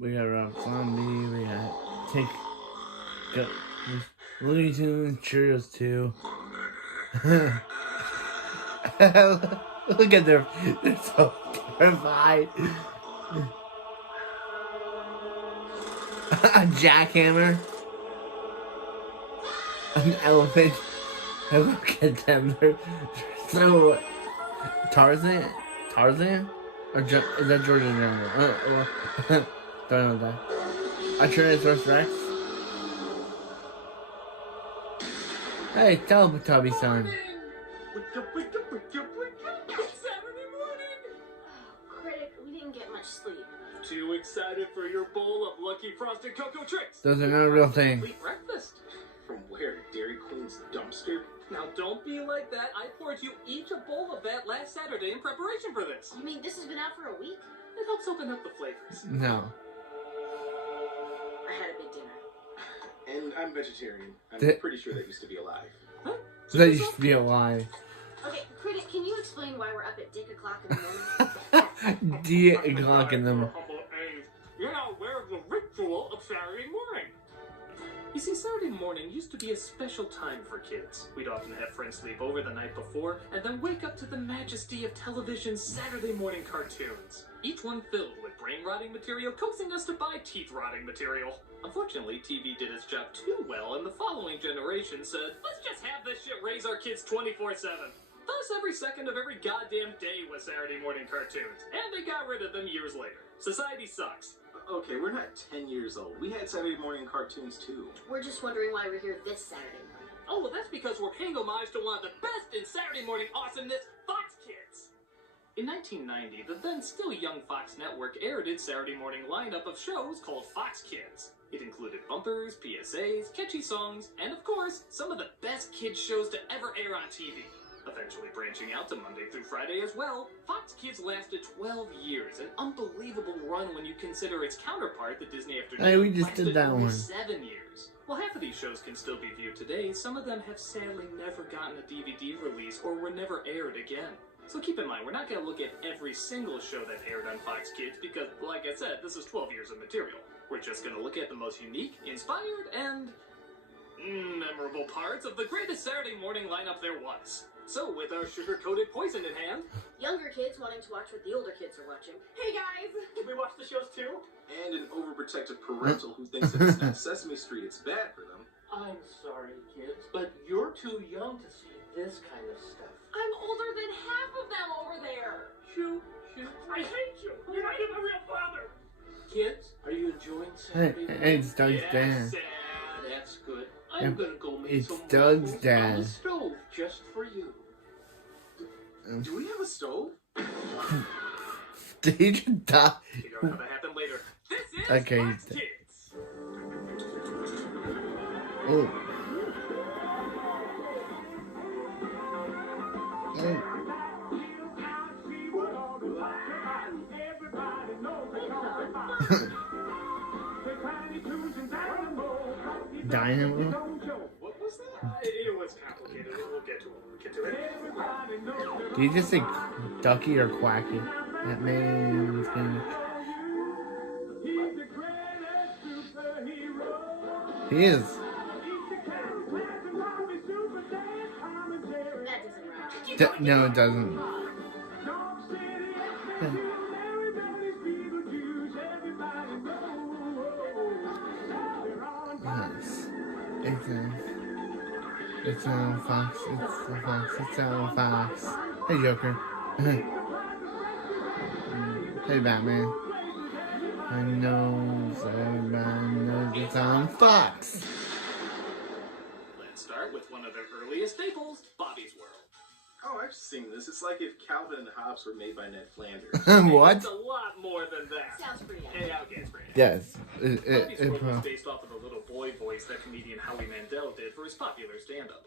We got Rob Zombie, we got Looney Tunes, Cheerios too. Look at them, they're so terrified. A jackhammer, an elephant. And look at them, they're so Tarzan? Or is that Georgia Jungle? Don't know that. A Tyrannosaurus Rex. Hey, Teletubby son. It's Saturday morning! Critic, we didn't get much sleep. Too excited for your bowl of Lucky Frosted Cocoa Tricks? Those are not a real thing. Complete breakfast. From where? Dairy Queen's dumpster? Now don't be like that. I poured you each a bowl of that last Saturday in preparation for this. You mean this has been out for a week? It helps open up the flavors. No. I had a big dinner. And I'm vegetarian. I'm pretty sure that used to be alive. Huh? That used to be a lie. Okay, Critic, can you explain why we're up at Dick o'clock in the morning? D-o'clock in the morning. You're not aware of the ritual of Saturday morning. You see, Saturday morning used to be a special time for kids. We'd often have friends sleep over the night before, and then wake up to the majesty of television's Saturday morning cartoons. Each one filled with brain-rotting material, coaxing us to buy teeth-rotting material. Unfortunately, TV did its job too well, and the following generation said, let's just have this shit raise our kids 24/7. Thus, every second of every goddamn day was Saturday morning cartoons, and they got rid of them years later. Society sucks. Okay, we're not 10 years old. We had Saturday morning cartoons too. We're just wondering why we're here this Saturday morning. Oh, well, that's because we're paying homage to one of the best in Saturday morning awesomeness, Fox Kids. In 1990, the then still young Fox network aired its Saturday morning lineup of shows called Fox Kids. It included bumpers, PSAs, catchy songs, and of course, some of the best kids shows to ever air on TV. Eventually branching out to Monday through Friday as well, Fox Kids lasted 12 years, an unbelievable run when you consider its counterpart, the Disney Afternoon, Hey, we just did that only one. 7 years. While half of these shows can still be viewed today, some of them have sadly never gotten a DVD release or were never aired again. So keep in mind, we're not going to look at every single show that aired on Fox Kids because, like I said, this is 12 years of material. We're just going to look at the most unique, inspired, and memorable parts of the greatest Saturday morning lineup there was. So, with our sugar-coated poison in hand... Younger kids wanting to watch what the older kids are watching. Hey guys! Did we watch the shows too? And an overprotective parental who thinks if it's not Sesame Street, it's bad for them. I'm sorry, kids, but you're too young to see this kind of stuff. I'm older than half of them over there! Shoo. I hate you! You're not even a real father! Kids, are you enjoying Saturday morning? Hey, it's Doug's dad. Sad. That's good. I'm gonna go make It's some Doug's waffles dad. on the stove just for you. Do we have a stove? Did he just die? Figure out how that happened later. This is Okay, Fox he's dead. Kids! Oh. Oh. Dynamo? What was that? It was complicated. We'll get to it. Did you just say ducky or quacky? That man's gonna... He is. That doesn't rhyme. No, it doesn't. It's on Fox. It's on Fox. Hey, Joker. Hey, Batman. I know everybody knows it's on Fox. Let's start with one of their earliest staples, Bobby's World. Oh, I've seen this. It's like if Calvin and Hobbes were made by Ned Flanders. What? It's a lot more than that. Sounds pretty Hey, I'll get pretty. Yes. Bobby's World was based off of the little boy voice that comedian Howie Mandel did for his popular stand-up.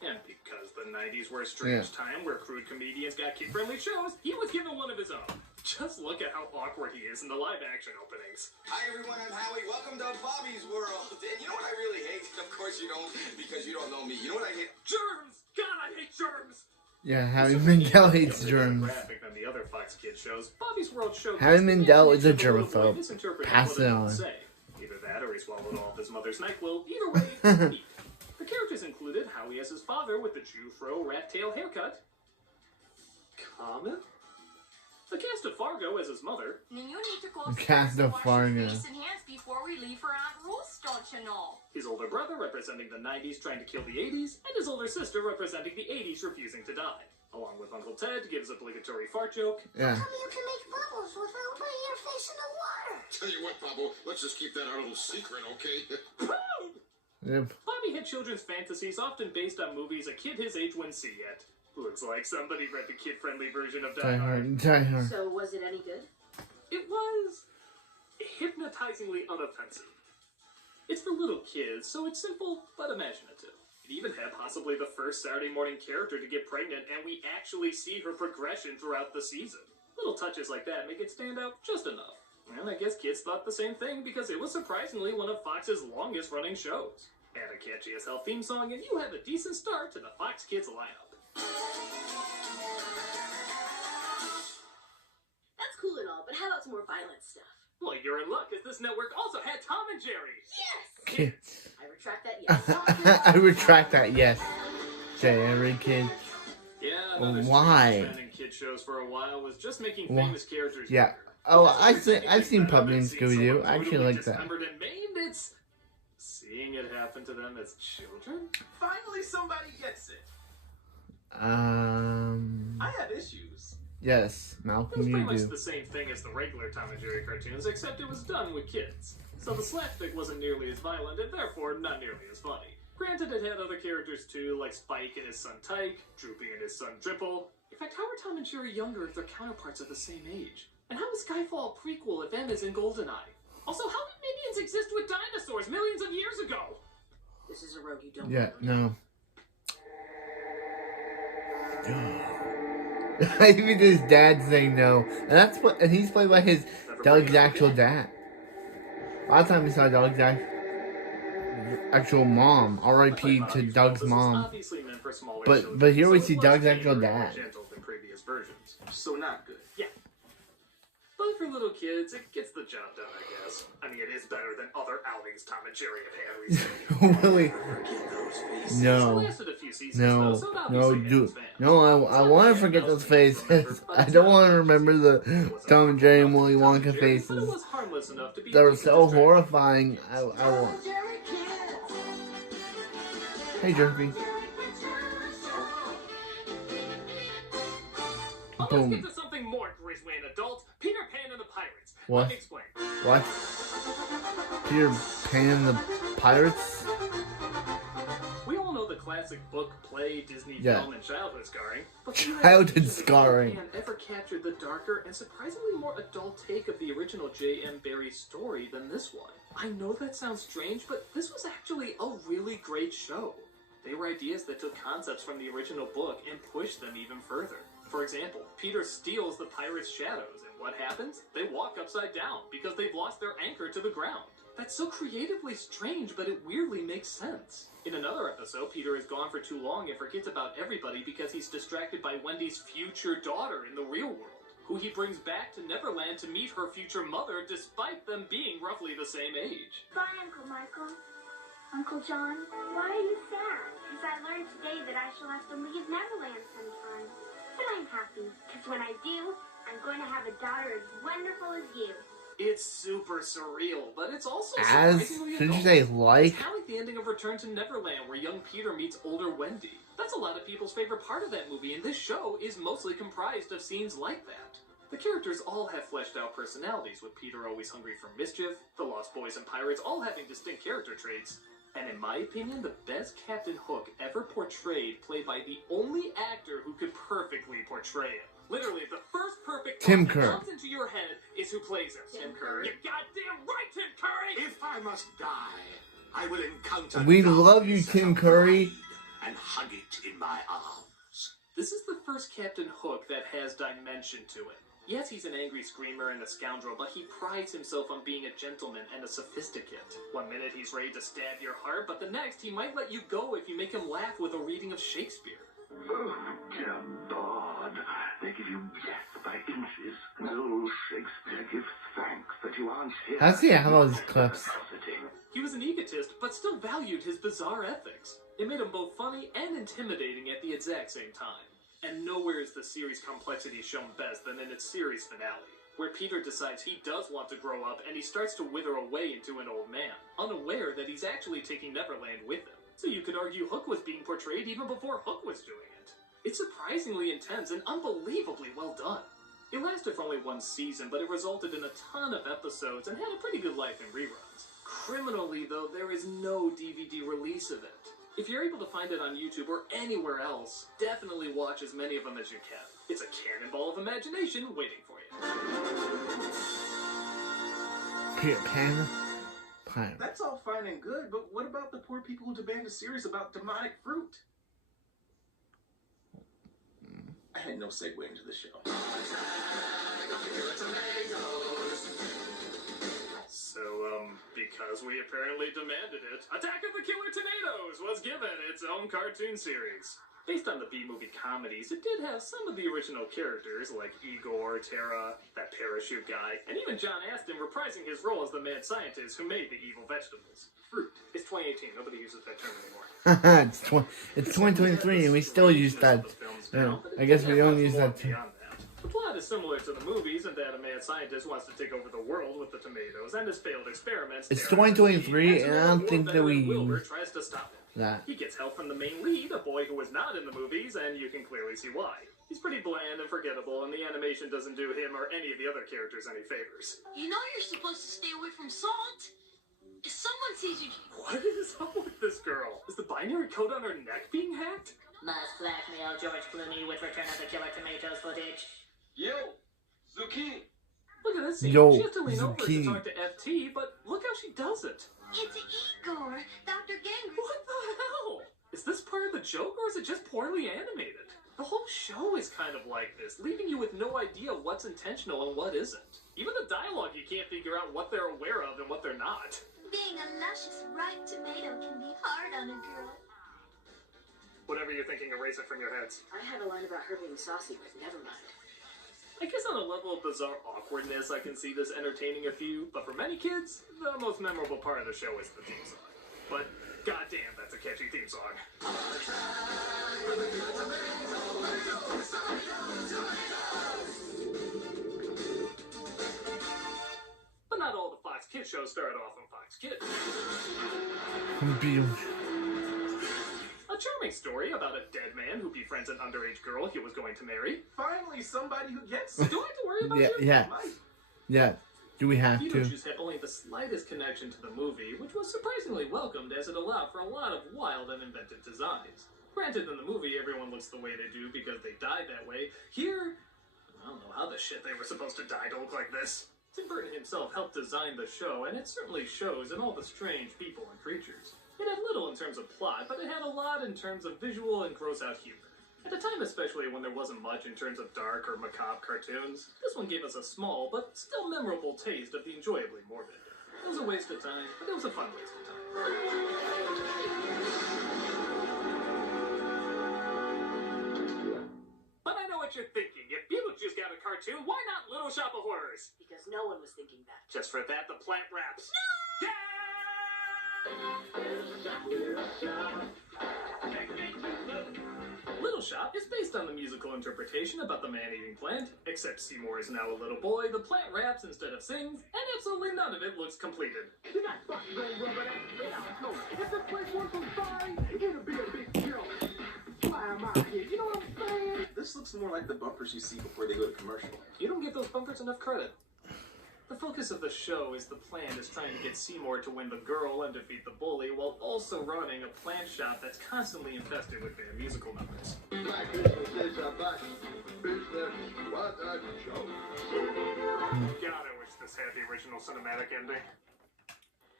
And because the 90s were a strange time where crude comedians got kid-friendly shows, he was given one of his own. Just look at how awkward he is in the live-action openings. Hi everyone, I'm Howie. Welcome to Bobby's World. And you know what I really hate? Of course you don't, because you don't know me. You know what I hate? Germs! God, I hate germs! Yeah, Howie Mandel hates germs. Graphic than the other Fox Kids shows. Bobby's World show. Howie Mandel is a germaphobe. Pass it on. Either that or he swallowed all of his mother's NyQuil. Either way, neat. The characters included Howie as his father with the Jew-fro rat tail haircut. Comet? The cast of Fargo as his mother. You need to go Cast of Fargo. face and hands before we leave for Aunt Ruth, don't you know? His older brother representing the 90s trying to kill the 80s, and his older sister representing the 80s refusing to die. Along with Uncle Ted gives obligatory fart joke. Yeah. How come you can make bubbles without putting your face in the water? Tell you what, Bobo, let's just keep that our little secret, okay? Yep. Bobby had children's fantasies often based on movies a kid his age wouldn't see yet. Looks like somebody read the kid-friendly version of Die Hard. Die Hard. So, was it any good? It was hypnotizingly unoffensive. It's for little kids, so it's simple but imaginative. It even had possibly the first Saturday morning character to get pregnant, and we actually see her progression throughout the season. Little touches like that make it stand out just enough. And I guess kids thought the same thing because it was surprisingly one of Fox's longest running shows. Add a catchy as hell theme song, and you have a decent start to the Fox Kids lineup. That's cool and all, but how about some more violent stuff? Well, you're in luck, as this network also had Tom and Jerry. Yes! I retract that yes. I retract that, yes. Jerry Kid. Yeah, another Why? trend in kid shows for a while was just making famous characters Yeah. younger. Oh, I've seen Puppy and Scooby Doo. I actually like that. Dismembered and maimed, it's seeing it happen to them as children. Finally, somebody gets it. I have issues. Yes, It was Malcolm, pretty you much do. the same thing as the regular Tom and Jerry cartoons, except it was done with kids. So the slapstick wasn't nearly as violent and therefore not nearly as funny. Granted, it had other characters too, like Spike and his son Tyke, Droopy and his son Dripple. In fact, how are Tom and Jerry younger if their counterparts are the same age? And how is Skyfall a prequel if M is in GoldenEye? Also, how did minions exist with dinosaurs millions of years ago? This is a road you don't Yeah, want. no. Even his dad saying no. And he's played by his Doug's actual dad. A lot of times we saw Doug's actual mom. R.I.P. to Doug's mom. But here we see Doug's actual dad. So not good. Yeah. But for little kids, it gets the job done, I guess. I mean, it is better than other outings Tom and Jerry have had recently. Really? Forget those faces. No. It lasted a few seasons, though, so it obviously had its fans. No, I want to forget those faces. I don't want to remember the Tom and Jerry and Willy Wonka But it faces. was harmless enough to be They were decent so distraction. horrifying. I want. Hey, Jeremy. Let's Boom. get to something more grisly and adult. Peter Pan and the Pirates. What? Let me explain. What? Peter Pan and the Pirates? We all know the classic book, play, Disney Yeah. film, and childhood scarring. But do you have Childhood any pictures of scarring. Peter Pan ever captured the darker and surprisingly more adult take of the original J.M. Barrie story than this one? I know that sounds strange, but this was actually a really great show. They were ideas that took concepts from the original book and pushed them even further. For example, Peter steals the pirates' shadows, and what happens? They walk upside down because they've lost their anchor to the ground. That's so creatively strange, but it weirdly makes sense. In another episode, Peter is gone for too long and forgets about everybody because he's distracted by Wendy's future daughter in the real world, who he brings back to Neverland to meet her future mother despite them being roughly the same age. Bye, Uncle Michael. Uncle John, why are you sad? Because I learned today that I shall have to leave Neverland sometime. But I'm happy, because when I do, I'm going to have a daughter as wonderful as you. It's super surreal, but it's also As, surprisingly should you adult. say like? It's kind of like the ending of Return to Neverland, where young Peter meets older Wendy. That's a lot of people's favorite part of that movie, and this show is mostly comprised of scenes like that. The characters all have fleshed out personalities, with Peter always hungry for mischief, the Lost Boys and Pirates all having distinct character traits, and in my opinion, the best Captain Hook ever portrayed, played by the only actor who could perfectly portray it. Literally, the first perfect Tim that Curry. comes into your head is who plays him. Tim Curry. You're goddamn right, Tim Curry! If I must die, I will encounter We love you, darkness Tim and Curry. pride and hug it in my arms. This is the first Captain Hook that has dimension to it. Yes, he's an angry screamer and a scoundrel, but he prides himself on being a gentleman and a sophisticate. One minute he's ready to stab your heart, but the next he might let you go if you make him laugh with a reading of Shakespeare. Oh, dear God, they give you death by inches, and old Shakespeare gives thanks that you aren't here. How's he have all these clips? He was an egotist, but still valued his bizarre ethics. It made him both funny and intimidating at the exact same time. And nowhere is the series' complexity shown best than in its series finale, where Peter decides he does want to grow up and he starts to wither away into an old man, unaware that he's actually taking Neverland with him. So you could argue Hook was being portrayed even before Hook was doing it. It's surprisingly intense and unbelievably well done. It lasted for only one season, but it resulted in a ton of episodes and had a pretty good life in reruns. Criminally, though, there is no DVD release of it. If you're able to find it on YouTube or anywhere else, definitely watch as many of them as you can. It's a cannonball of imagination waiting for you. Peter Pan. Pan. That's all fine and good, but what about the poor people who demand a series about demonic fruit? I had no segue into the show. So, because we apparently demanded it, Attack of the Killer Tomatoes was given its own cartoon series. Based on the B-movie comedies, it did have some of the original characters, like Igor, Tara, that parachute guy, and even John Astin reprising his role as the mad scientist who made the evil vegetables. Fruit. It's 2018, nobody uses that term anymore. It's 2023 and we still use that. Yeah, I guess we don't use that too. The plot is similar to the movies in that a mad scientist wants to take over the world with the tomatoes and his failed experiments. It's 2023 and I don't think that we Wilbur tries to stop it. that. He gets help from the main lead, a boy who was not in the movies, and you can clearly see why. He's pretty bland and forgettable, and the animation doesn't do him or any of the other characters any favors. You know you're supposed to stay away from salt. If someone sees you... What is up with this girl? Is the binary code on her neck being hacked? Must blackmail George Clooney with Return of the Killer Tomatoes footage. Yo, Zucchini. Look at this scene. Yo, She has to lean over to Zucchini. talk to FT, but look how she does it. It's Igor, Dr. Gangrene. What the hell? Is this part of the joke, or is it just poorly animated? The whole show is kind of like this, leaving you with no idea what's intentional and what isn't. Even the dialogue, you can't figure out what they're aware of and what they're not. Being a luscious, ripe tomato can be hard on a girl. Whatever you're thinking, erase it from your heads. I had a line about her being saucy, but never mind. I guess on a level of bizarre awkwardness, I can see this entertaining a few, but for many kids, the most memorable part of the show is the theme song. But goddamn, that's a catchy theme song. But not all the Fox Kids shows started off on Fox Kids. A charming story about a dead man who befriends an underage girl he was going to marry. Finally, somebody who gets it. Do I have to worry about you? Yeah. Do we have to? Beetlejuice had only the slightest connection to the movie, which was surprisingly welcomed as it allowed for a lot of wild and inventive designs. Granted, in the movie, everyone looks the way they do because they died that way. Here, I don't know how the shit they were supposed to die to look like this. Tim Burton himself helped design the show, and it certainly shows in all the strange people and creatures. It had little in terms of plot, but it had a lot in terms of visual and gross-out humor. At the time especially, when there wasn't much in terms of dark or macabre cartoons, this one gave us a small, but still memorable taste of the enjoyably morbid. It was a waste of time, but it was a fun waste of time. But I know what you're thinking. If Beetlejuice got a cartoon, why not Little Shop of Horrors? Because no one was thinking that. Just for that, the plant raps. No! Yeah! Little Shop is based on the musical interpretation about the man-eating plant, except Seymour is now a little boy, the plant raps instead of sings, and absolutely none of it looks completed. You're not fucking gonna rub it out. Get out. No. If this place wasn't fine, it'd be a big deal. Fly 'em out here. You know what I'm saying? This looks more like the bumpers you see before they go to commercial. You don't give those bumpers enough credit. The focus of the show is the plant is trying to get Seymour to win the girl and defeat the bully, while also running a plant shop that's constantly infested with bad musical numbers. Black business is a black business. What a joke. God, I wish this had the original cinematic ending.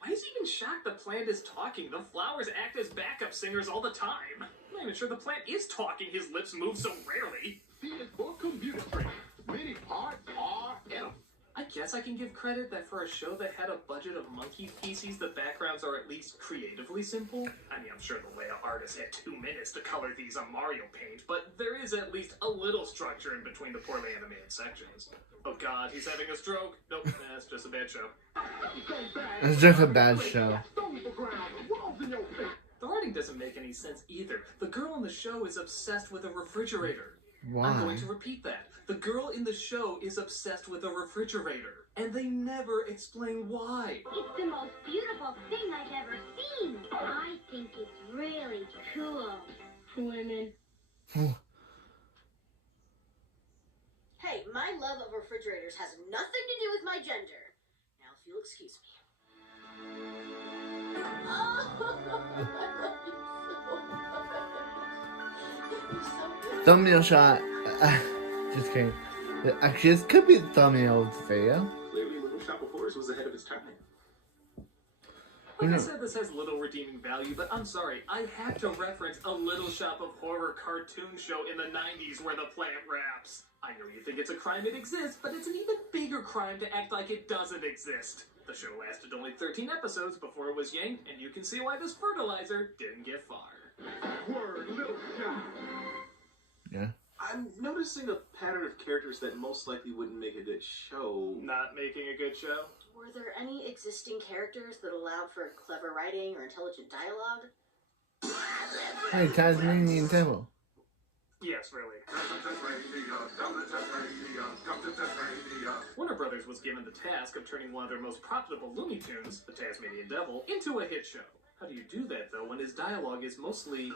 Why is he even shocked the plant is talking? The flowers act as backup singers all the time. I'm not even sure the plant is talking. His lips move so rarely. C is for computer training. Many parts are edible. I guess I can give credit that for a show that had a budget of monkey feces, the backgrounds are at least creatively simple. I mean, I'm sure the layout artist had 2 minutes to color these on Mario Paint, but there is at least a little structure in between the poorly animated sections. Oh god, he's having a stroke. Nope, that's just a bad show. It's just a bad show. The writing doesn't make any sense either. The girl in the show is obsessed with a refrigerator. Why? I'm going to repeat that. The girl in the show is obsessed with a refrigerator. And they never explain why. It's the most beautiful thing I've ever seen. I think it's really cool. Women. Hey, my love of refrigerators has nothing to do with my gender. Now, if you'll excuse me. Thumbnail shot. Just kidding. Actually, this could be the thumbnail of the video. Clearly, Little Shop of Horrors was ahead of its time. Like I said, this has little redeeming value, but I'm sorry, I have to reference a Little Shop of Horror cartoon show in the 90s where the plant raps. I know you think it's a crime it exists, but it's an even bigger crime to act like it doesn't exist. The show lasted only 13 episodes before it was yanked, and you can see why this fertilizer didn't get far. Word, Little Shop. Yeah. I'm noticing a pattern of characters that most likely wouldn't make a good show. Not making a good show? Were there any existing characters that allowed for clever writing or intelligent dialogue? Hey, Tasmanian Devil. Yes, really. Warner Brothers was given the task of turning one of their most profitable Looney Tunes, the Tasmanian Devil, into a hit show. How do you do that, though, when his dialogue is mostly...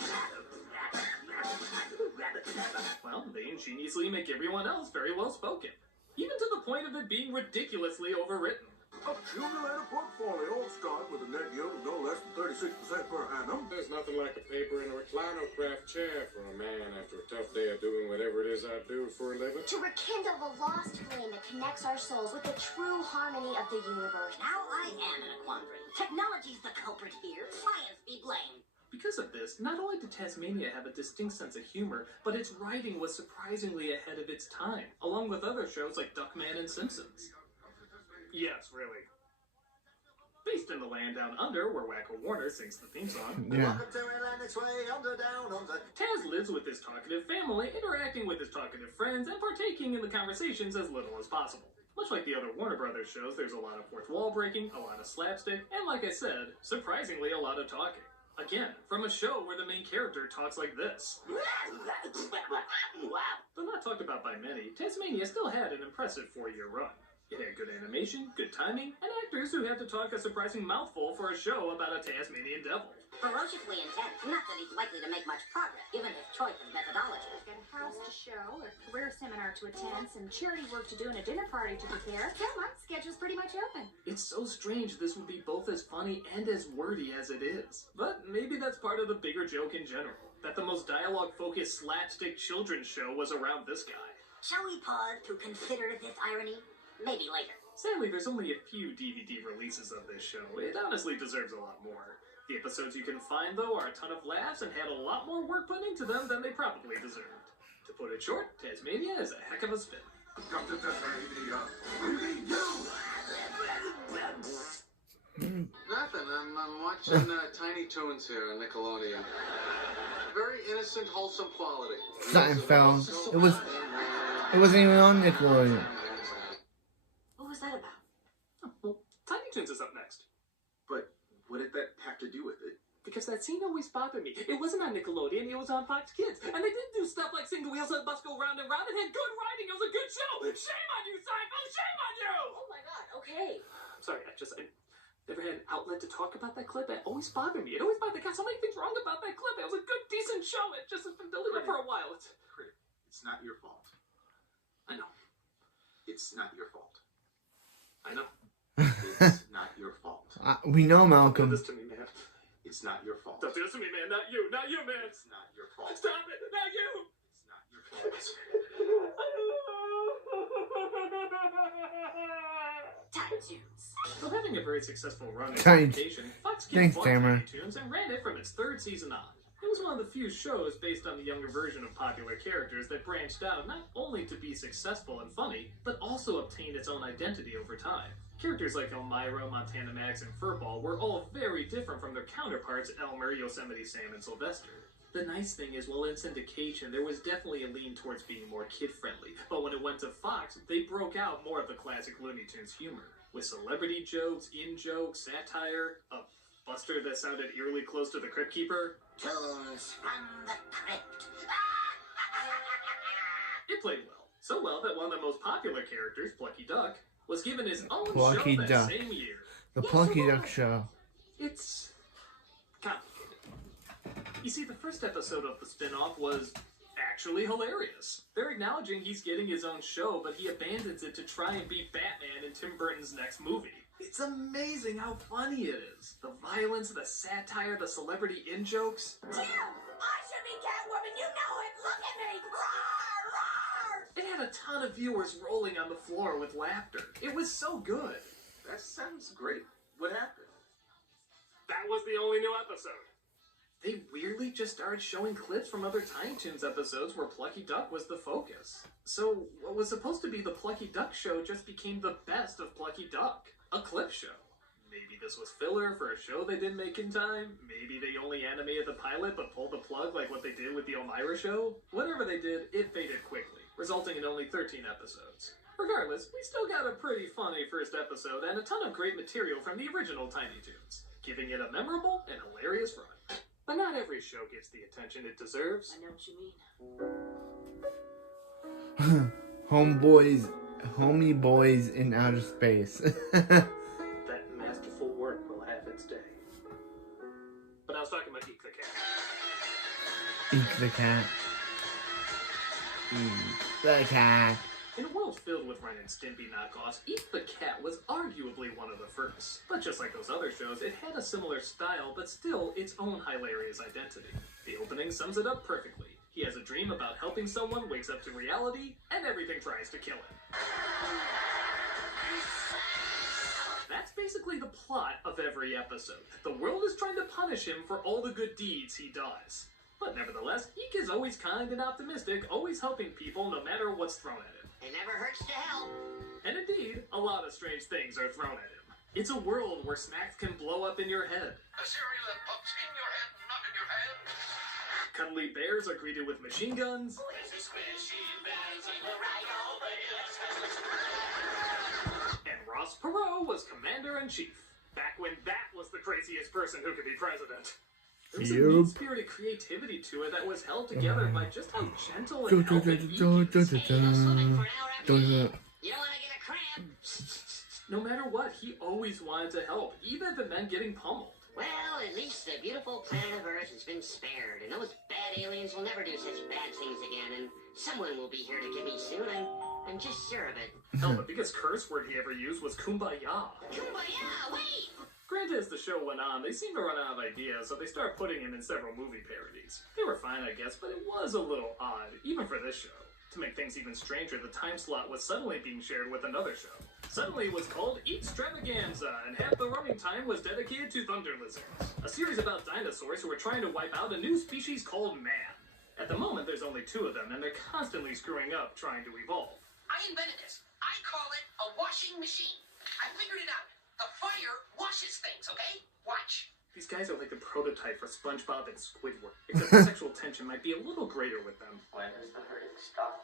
Well, they ingeniously make everyone else very well spoken. Even to the point of it being ridiculously overwritten. Accumulated portfolio start with a net yield of no less than 36% per annum. There's nothing like a paper and a recliner-craft chair for a man after a tough day of doing whatever it is I do for a living. To rekindle the lost flame that connects our souls with the true harmony of the universe. Now I am in a quandary. Technology's the culprit here. Science be blamed. Because of this, not only did Tasmania have a distinct sense of humor, but its writing was surprisingly ahead of its time, along with other shows like Duckman and Simpsons. Yes, really. Based in the land down under, where Wacko Warner sings the theme song. Yeah. Taz lives with his talkative family, interacting with his talkative friends, and partaking in the conversations as little as possible. Much like the other Warner Brothers shows, there's a lot of fourth wall breaking, a lot of slapstick, and like I said, surprisingly a lot of talking. Again, from a show where the main character talks like this. Though not talked about by many, Tasmania still had an impressive 4-year run. It had good animation, good timing, and actors who had to talk a surprising mouthful for a show about a Tasmanian devil. Ferociously intense. Not that he's likely to make much progress, given his choice of methodology. We've got a house to show, a career seminar to attend, some charity work to do, and a dinner party to prepare. Yeah, my schedule's pretty much open. It's so strange this would be both as funny and as wordy as it is. But maybe that's part of the bigger joke in general, that the most dialogue-focused slapstick children's show was around this guy. Shall we pause to consider this irony? Maybe later. Sadly, there's only a few DVD releases of this show. It honestly deserves a lot more. The episodes you can find, though, are a ton of laughs and had a lot more work put into them than they probably deserved. To put it short, Tasmania is a heck of a spin. Come to Tasmania. Nothing. I'm watching Tiny Toons here on Nickelodeon. Very innocent, wholesome quality. Seinfeld. It wasn't even on Nickelodeon. What was that about? Oh, well, Tiny Toons is up next. But what did that have to do with it? Because that scene always bothered me. It wasn't on Nickelodeon, it was on Fox Kids. And they didn't do stuff like sing the wheels of the bus go round and round. It had good writing, it was a good show. Shame on you, Seinfeld, shame on you! Oh my god, okay. I'm sorry, I never had an outlet to talk about that clip. It always bothered me. It always bothered me. Got so many things wrong about that clip. It was a good, decent show. It just has been delivered for a while. Critic, it's not your fault. I know. It's not your fault. I know. It's not your fault. We know, Malcolm. Don't do this to me, man. It's not your fault. Don't do this to me, man. Not you, man. It's not your fault. Stop it, not you. It's not your fault. Tiny Toons. Well, having a very successful run in Tiny- syndication, Fox Kids Thanks, bought Tamara. Tiny Toons and ran it from its 3rd season on. It was one of the few shows based on the younger version of popular characters that branched out not only to be successful and funny, but also obtained its own identity over time. Characters like Elmira, Montana Max, and Furball were all very different from their counterparts Elmer, Yosemite Sam, and Sylvester. The nice thing is, while in syndication, there was definitely a lean towards being more kid-friendly, but when it went to Fox, they broke out more of the classic Looney Tunes humor, with celebrity jokes, in-jokes, satire, a Buster that sounded eerily close to the Crypt Keeper. Tunes from the crypt. It played well. So well that one of the most popular characters, Plucky Duck, was given his own Plucky show that Duck. same year. The Plucky Duck Show. It's complicated. You see, the first episode of the spin-off was actually hilarious. They're acknowledging he's getting his own show, but he abandons it to try and beat Batman in Tim Burton's next movie. It's amazing how funny it is. The violence, the satire, the celebrity in-jokes. Tim, I should be Catwoman, you know it! Look at me! Roar, roar! It had a ton of viewers rolling on the floor with laughter. It was so good. That sounds great. What happened? That was the only new episode. They weirdly just started showing clips from other Tiny Toons episodes where Plucky Duck was the focus. So what was supposed to be the Plucky Duck show just became the best of Plucky Duck. A clip show. Maybe this was filler for a show they didn't make in time. Maybe they only animated the pilot but pulled the plug like what they did with the Elmira show. Whatever they did, it faded quickly, resulting in only 13 episodes. Regardless, we still got a pretty funny first episode and a ton of great material from the original Tiny Toons, giving it a memorable and hilarious run. But not every show gets the attention it deserves. I know what you mean. Homeboys, homie boys in outer space. That masterful work will have its day. But I was talking about Eek the Cat. Eek the cat. Eek the cat. In a world filled with Ren and Stimpy knockoffs, Eek the Cat was arguably one of the first. But just like those other shows, it had a similar style, but still its own hilarious identity. The opening sums it up perfectly. He has a dream about helping someone, wakes up to reality, and everything tries to kill him. That's basically the plot of every episode. The world is trying to punish him for all the good deeds he does. But nevertheless, Eek is always kind and optimistic, always helping people no matter what's thrown at him. It never hurts to help. And indeed, a lot of strange things are thrown at him. It's a world where snacks can blow up in your head. A cereal that pops in your head, not in your head. Cuddly bears are greeted with machine guns. And Ross Perot was commander-in-chief, back when that was the craziest person who could be president. There was a mean-spirited creativity to it that was held together by just how gentle and helping Eek is. You don't want to get a cramp. No matter what, he always wanted to help, even if it meant getting pummeled. Well, at least the beautiful planet of Earth has been spared, and those bad aliens will never do such bad things again, and someone will be here to get me soon. I'm just sure of it. Hell, the biggest curse word he ever used was kumbaya. Kumbaya, wait! Granted, as the show went on, they seemed to run out of ideas, so they started putting him in several movie parodies. They were fine, I guess, but it was a little odd, even for this show. To make things even stranger, the time slot was suddenly being shared with another show. Suddenly it was called Eekstravaganza, and half the running time was dedicated to thunder lizards, a series about dinosaurs who were trying to wipe out a new species called man. At the moment, there's only 2 of them, and they're constantly screwing up trying to evolve. I invented this. I call it a washing machine. I figured it out. The fire washes things, okay? Watch. These guys are like the prototype for SpongeBob and Squidward, except the sexual tension might be a little greater with them. When does the hurting stop?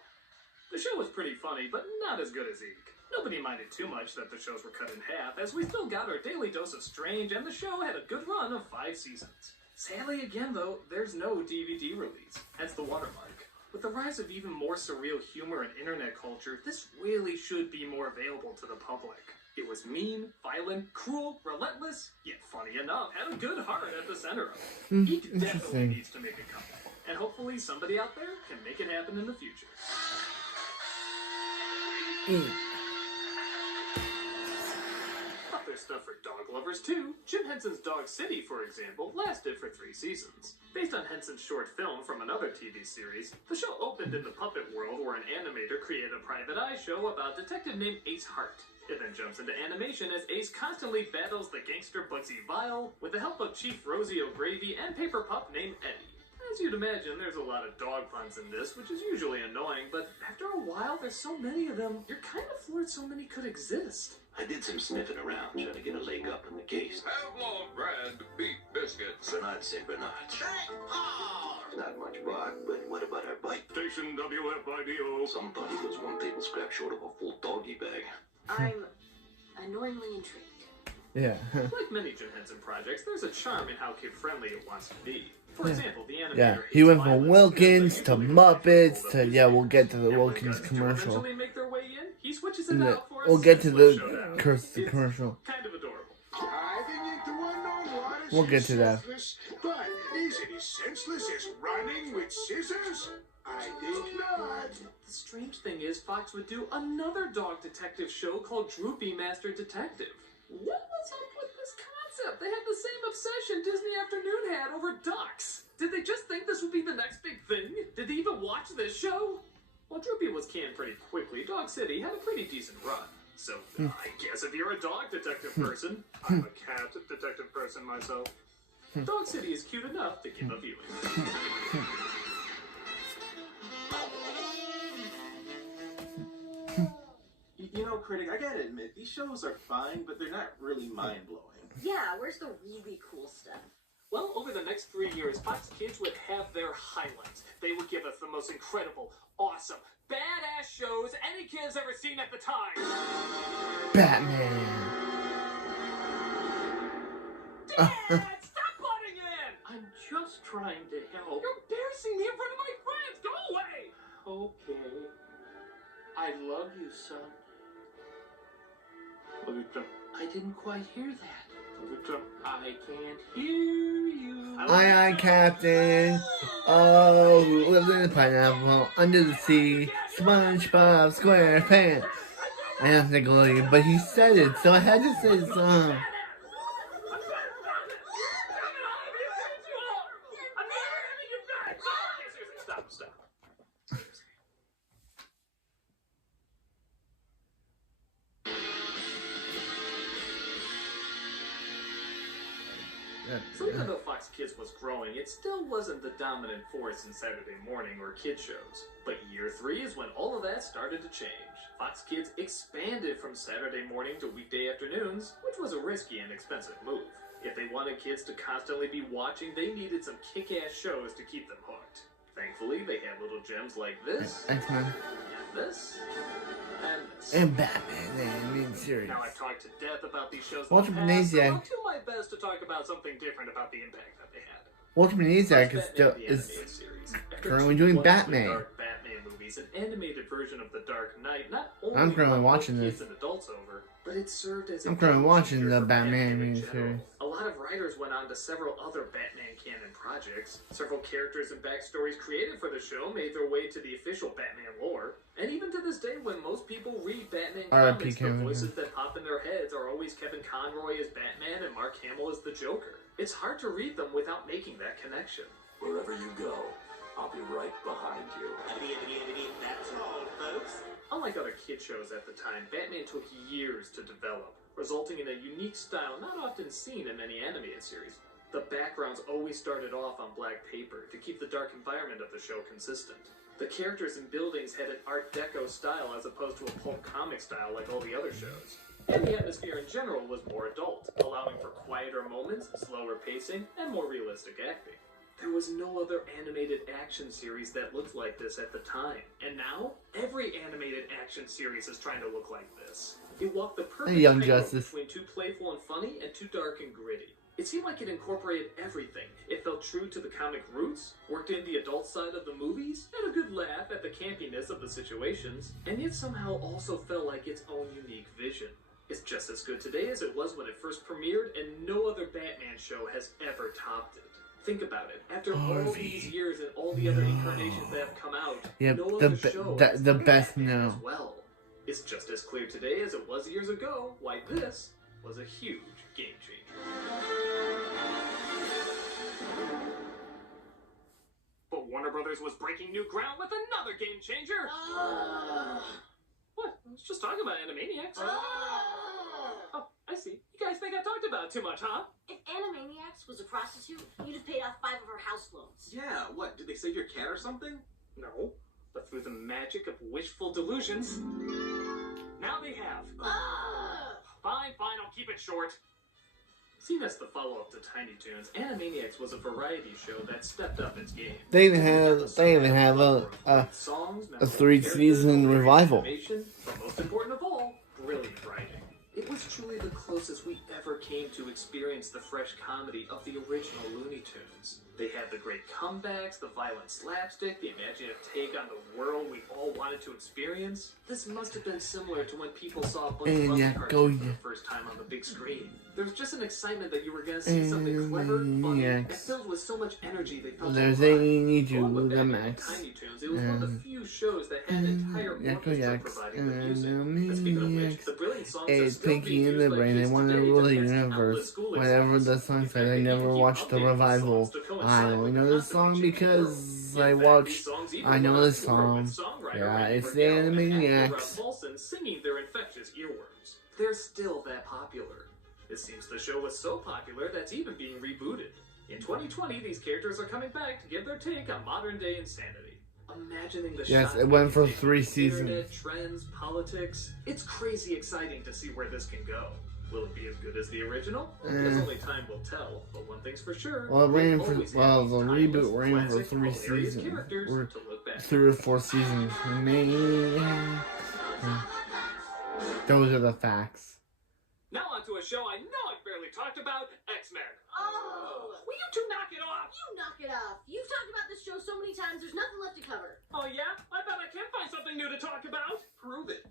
The show was pretty funny, but not as good as Eek. Nobody minded too much that the shows were cut in half, as we still got our daily dose of strange, and the show had a good run of 5 seasons. Sadly again though, there's no DVD release, hence the watermark. With the rise of even more surreal humor and internet culture, this really should be more available to the public. It was mean, violent, cruel, relentless, yet funny enough, had a good heart at the center of it. Eek definitely needs to make a comeback, and hopefully somebody out there can make it happen in the future. Other stuff for dog lovers too. Jim Henson's Dog City, for example, lasted for 3 seasons. Based on Henson's short film from another TV series, the show opened in the puppet world where an animator created a private eye show about a detective named Ace Hart. It then jumps into animation as Ace constantly battles the gangster Bugsy Vile with the help of Chief Rosie O'Gravy and paper pup named Eddie. As you'd imagine, there's a lot of dog puns in this, which is usually annoying, but after a while, there's so many of them, you're kind of floored so many could exist. I did some sniffing around, trying to get a leg up in the case. Pavlov brand beef biscuits. Bernard St. Bernard. Not much bark, but what about our bite? Station WFIDO. Somebody was one table scrap short of a full doggy bag. I'm annoyingly intrigued. Yeah. Like many Jim Henson projects, there's a charm in how kid-friendly it wants to be. For example, the animator... Yeah, he went from Wilkins to Muppets to, yeah, we'll get to the Wilkins commercial. Make their way in, he switches it out for We'll get to the commercial. Kind of adorable. Diving into unknown waters. We'll get to that. But is it as senseless as running with scissors? I think not. The strange thing is, Fox would do another dog detective show called Droopy Master Detective. What was up with this concept? They had the same obsession Disney Afternoon had over ducks. Did they just think this would be the next big thing? Did they even watch this show? Well, Droopy was canned pretty quickly. Dog City had a pretty decent run. So, I guess if you're a dog detective person, I'm a cat detective person myself, Dog City is cute enough to give a viewing. You know, Critic, I gotta admit, these shows are fine, but they're not really mind-blowing. Yeah, where's the really cool stuff? Well, over the next 3 years, Fox Kids would have their highlights. They would give us the most incredible, awesome, badass shows any kid has ever seen at the time. Batman. Dad, stop butting in! I'm just trying to help. You're embarrassing me in front of my friends! Go away! Okay. I love you, son. I didn't quite hear that. I can't hear you. Aye, Captain. Oh, who lives in the pineapple under the sea? SpongeBob SquarePants. I have to go, but he said it, so I had to say the song. Stop. So even though Fox Kids was growing, it still wasn't the dominant force in Saturday morning or kid shows. But year 3 is when all of that started to change. Fox Kids expanded from Saturday morning to weekday afternoons, which was a risky and expensive move. If they wanted kids to constantly be watching, they needed some kick-ass shows to keep them hooked. Thankfully, they had little gems like this, X-Men. and this, and this. And Batman, the animated series. Now I've talked to death about these shows Walter in the past, so Manaziak. I'll do my best to talk about something different about the impact that they had. Walter Manaziak is currently doing Batman. Dark Batman movies, an animated version of The Dark Knight, not only I'm currently won watching both this. kids and adults over, but it served as I'm currently a watching changer the for Batman in mini general. series. A lot of writers went on to several other Batman canon projects. Several characters and backstories created for the show made their way to the official Batman lore. And even to this day, when most people read Batman R.I.P. comics, the Kevin. voices that pop in their heads are always Kevin Conroy as Batman and Mark Hamill as the Joker. It's hard to read them without making that connection. Wherever you go, I'll be right behind you. That's all, folks. Unlike other kid shows at the time, Batman took years to develop, resulting in a unique style not often seen in many animated series. The backgrounds always started off on black paper to keep the dark environment of the show consistent. The characters and buildings had an Art Deco style as opposed to a pulp comic style like all the other shows. And the atmosphere in general was more adult, allowing for quieter moments, slower pacing, and more realistic acting. There was no other animated action series that looked like this at the time. And now, every animated action series is trying to look like this. It walked the perfect Young tightrope Justice. between too playful and funny and too dark and gritty. It seemed like it incorporated everything. It felt true to the comic roots, worked in the adult side of the movies, had a good laugh at the campiness of the situations, and yet somehow also felt like its own unique vision. It's just as good today as it was when it first premiered, and no other Batman show has ever topped it. Think about it. After all these years and all the other incarnations that have come out, Yep, no the other show has the done best Batman now. as well. It's just as clear today as it was years ago why this was a huge game changer. But Warner Brothers was breaking new ground with another game changer. What? Let's just talk about Animaniacs. Oh, I see. You guys think I talked about it too much, huh? If Animaniacs ex was a prostitute, you'd have paid off 5 of her house loans. Yeah, what? Did they save your cat or something? No, but through the magic of wishful delusions, now they have. Fine, I'll keep it short. Seen as the follow-up to Tiny Toons, Animaniacs was a variety show that stepped up its game. They even have a 3-season revival. But most important of all, brilliant writing. It was truly the closest we ever came to experience the fresh comedy of the original Looney Tunes. They had the great comebacks, the violent slapstick, the imaginative take on the world we all wanted to experience. This must have been similar to when people saw Bugs Bunny cartoons for the first time on the big screen. There was just an excitement that you were going to see something clever, funny, and filled with so much energy they felt There's a need you with the max. Tiny Toons, it was one of the few shows that had an entire orchestra providing the music. And speaking of which, the brilliant songs are still Pinky being in used the by brain. They kids want to today rule the to test universe. countless school Whatever exams. the song said, I never watched the revival. I only know this song because I know this song. Yeah, it's the Animaniacs. Singing their infectious earworms. They're still that popular. It seems the show was so popular that's even being rebooted. In 2020, these characters are coming back to give their take on modern day insanity. Imagining the Yes, it went for 3 seasons. Internet, trends, politics. It's crazy exciting to see where this can go. Will it be as good as the original? Because only time will tell. But one thing's for sure. Well, the reboot ran for 3 seasons. Or 3 or 4 seasons. Those are the facts. Now onto a show I know I barely talked about, X-Men. Oh! Will you two knock it off? You knock it off. You've talked about this show so many times, there's nothing left to cover. Oh yeah? I bet I can find something new to talk about. Prove it.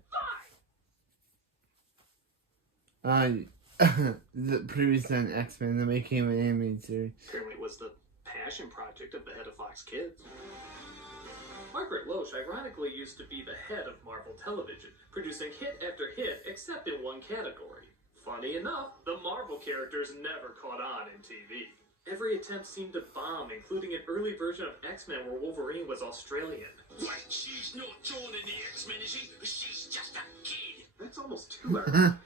Fine! The previous on X-Men, the making of an animated series. Apparently it was the passion project of the head of Fox Kids. Margaret Loesch ironically used to be the head of Marvel Television, producing hit after hit except in one category. Funny enough, the Marvel characters never caught on in TV. Every attempt seemed to bomb, including an early version of X-Men where Wolverine was Australian. Wait, she's not joining the X-Men, is she? She's just a kid. That's almost too ironic.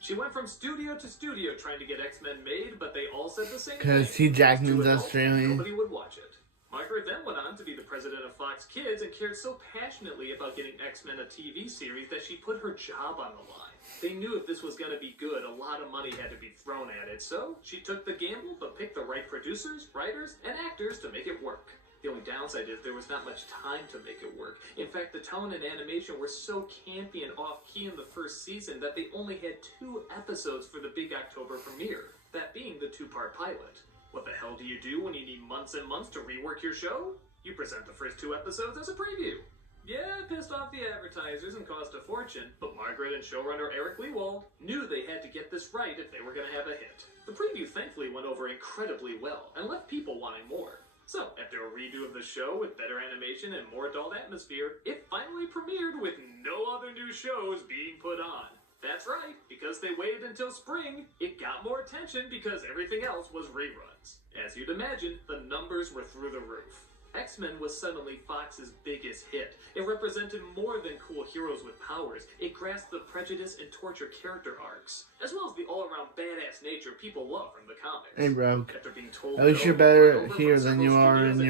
She went from studio to studio trying to get X-Men made, but they all said the same thing. Because Hugh Jackman's Australian. Nobody would watch it. Margaret then went on to be the president of Fox Kids and cared so passionately about getting X-Men a TV series that she put her job on the line. They knew if this was going to be good, a lot of money had to be thrown at it, so she took the gamble but picked the right producers, writers, and actors to make it work. The only downside is there was not much time to make it work. In fact, the tone and animation were so campy and off-key in the first season that they only had 2 episodes for the big October premiere, that being the 2-part pilot. What the hell do you do when you need months and months to rework your show? You present the first 2 episodes as a preview. Yeah, it pissed off the advertisers and cost a fortune, but Margaret and showrunner Eric Lewald knew they had to get this right if they were going to have a hit. The preview thankfully went over incredibly well and left people wanting more. So, after a redo of the show with better animation and more adult atmosphere, it finally premiered with no other new shows being put on. That's right, because they waited until spring, it got more attention because everything else was reruns. As you'd imagine, the numbers were through the roof. X-Men was suddenly Fox's biggest hit. It represented more than cool heroes with powers. It grasped the prejudice and torture character arcs, as well as the all-around badass nature people love from the comics. Hey, bro. After being told At least you're better here than you are in the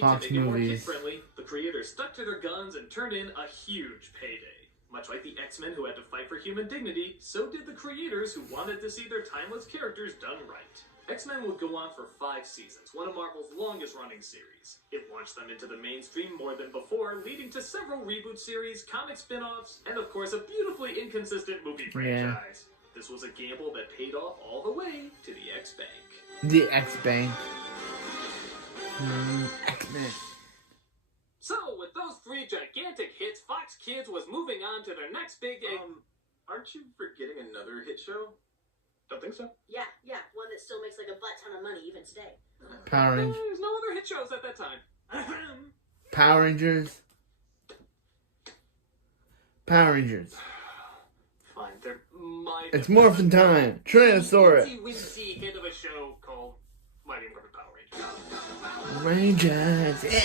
Fox movies. The creators stuck to their guns and turned in a huge payday. Much like the X-Men who had to fight for human dignity, so did the creators who wanted to see their timeless characters done right. X-Men would go on for 5 seasons, one of Marvel's longest-running series. It launched them into the mainstream more than before, leading to several reboot series, comic spin-offs, and of course a beautifully inconsistent movie franchise. This was a gamble that paid off all the way to the X-Bank. The X-Bank. X-Men. So, with those 3 gigantic hits, Fox Kids was moving on to their next big... Aren't you forgetting another hit show? Don't think so. Yeah, one that still makes like a butt ton of money even today. Power Rangers. There's no other hit shows at that time. Power Rangers. Power Rangers. Fine, there might... It's Morphin' Time. Tyrannosaurus. Wincy kind of a show called Mighty Morphin Power Rangers. Rangers, yeah.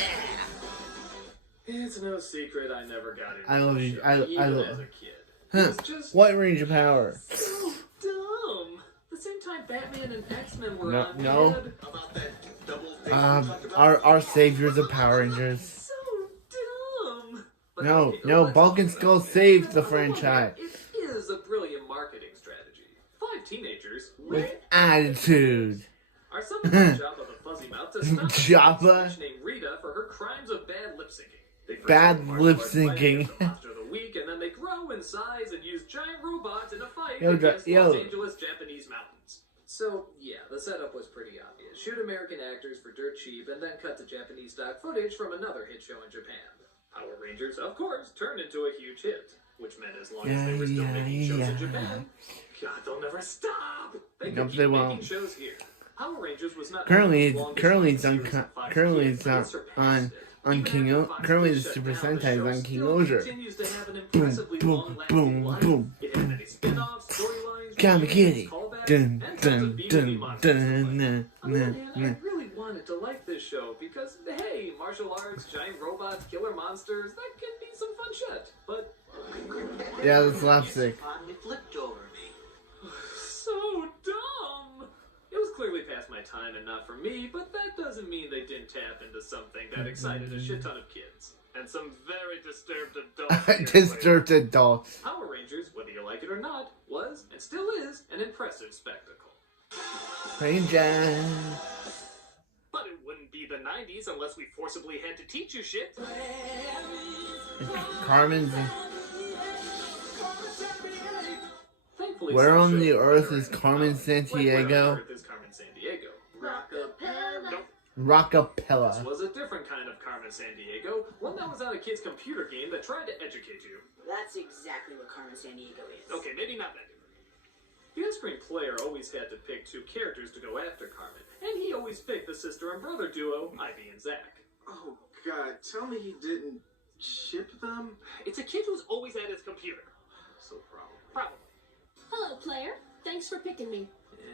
It's no secret I never got into I love you. I even love as a kid. Huh. It's just White Ranger power. so dumb. The same time Batman and X-Men were No, on, no. we had... About that double date we talked about? Our saviors of Power Rangers. So dumb. But No, okay, no, let's Bulk and talk Skull about it. saved the On one hand, franchise It is a brilliant marketing strategy. 5 teenagers with attitude. are summoned by Jabba the Fuzzy Mouth to stop Jabba. a bitch named Rita for her crimes of bad lip syncing. They first Bad get martial lip arts fighting syncing. as the Monster of the Week, and then they grow in size and use giant robots in a fight Yo, against yo. Los Angeles Japanese mountains. So, yeah, the setup was pretty obvious. Shoot American actors for dirt cheap, and then cut to Japanese stock footage from another hit show in Japan. Power Rangers, of course, turned into a huge hit, which meant as long as they were still making shows in Japan, God, they'll never stop! They could Nope, keep they making won't. shows here. Power Rangers was not Currently, only the longest currently running it's on, series in Fox currently Kids, it's but it not surpassed on it. on Even King. after Fox Currently, Kids the shut Super down, the Sentai is show on King still Oger. continues to have an Boom, impressively boom, long-lasting boom, life. boom. It had many spin-offs, storylines, Kamakiri. callbacks, Dun and tons dun of B-movie dun monsters. dun na On the na other hand, na. I really wanted to like this show because, hey, martial arts, giant robots, killer monsters, that can be some fun shit. But Yeah, the slapstick. Finally flipped over me. so dumb. It was clearly past my time and not for me, but that doesn't mean they didn't tap into something that excited a shit ton of kids. And some very disturbed adults. years Disturbed later. adults. Power Rangers, whether you like it or not, was, and still is, an impressive spectacle. Ranger. But it wouldn't be the 90s unless we forcibly had to teach you shit. Carmen's. Thankfully, Where some on shows the were earth better is and Carmen Like where on Sandiego? earth is Carmen Sandiego? Rockapella. Nope. This Rockapella. was a different kind of Carmen Sandiego, one that was on a kid's computer game that tried to educate you. That's exactly what Carmen Sandiego is. Okay, maybe not that different. The on-screen player always had to pick 2 characters to go after Carmen, and he always picked the sister and brother duo, Ivy and Zach. Oh, God, tell me he didn't ship them? It's a kid who's always at his computer. So probably. Probably. Hello, player. Thanks for picking me.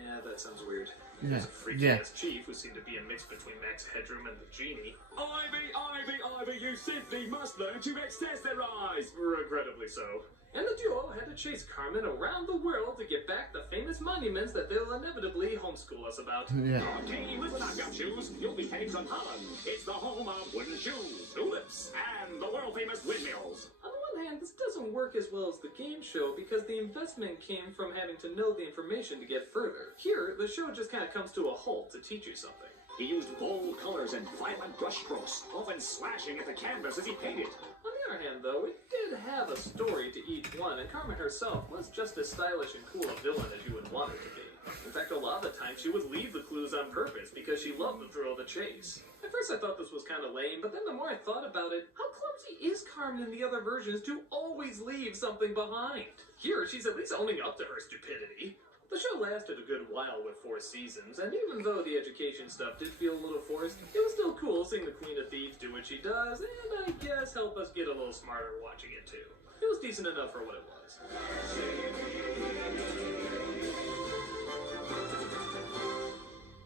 Yeah, that sounds weird. Yeah, There's a freaky yeah. ass chief who seemed to be a mix between Max Headroom and the genie. Ivy, you simply must learn to accessorize. Regrettably so. And the duo had to chase Carmen around the world to get back the famous monuments that they'll inevitably homeschool us about. Yeah. Okay, listen up, gumshoes. You'll be heading to Holland. It's the home of wooden shoes, tulips, and the world-famous windmills. On the one hand, this doesn't work as well as the game show because the investment came from having to know the information to get further. Here, the show just kind of comes to a halt to teach you something. He used bold colors and violent brushstrokes, often slashing at the canvas as he painted. On the other hand, though, it did have a story to each one, and Carmen herself was just as stylish and cool a villain as you would want her to be. In fact, a lot of the time she would leave the clues on purpose because she loved the thrill of the chase. At first I thought this was kind of lame, but then the more I thought about it, how clumsy is Carmen in the other versions to always leave something behind? Here, she's at least owning up to her stupidity. The show lasted a good while with 4 seasons, and even though the education stuff did feel a little forced, it was still cool seeing the Queen of Thieves do what she does, and I guess help us get a little smarter watching it too. It was decent enough for what it was.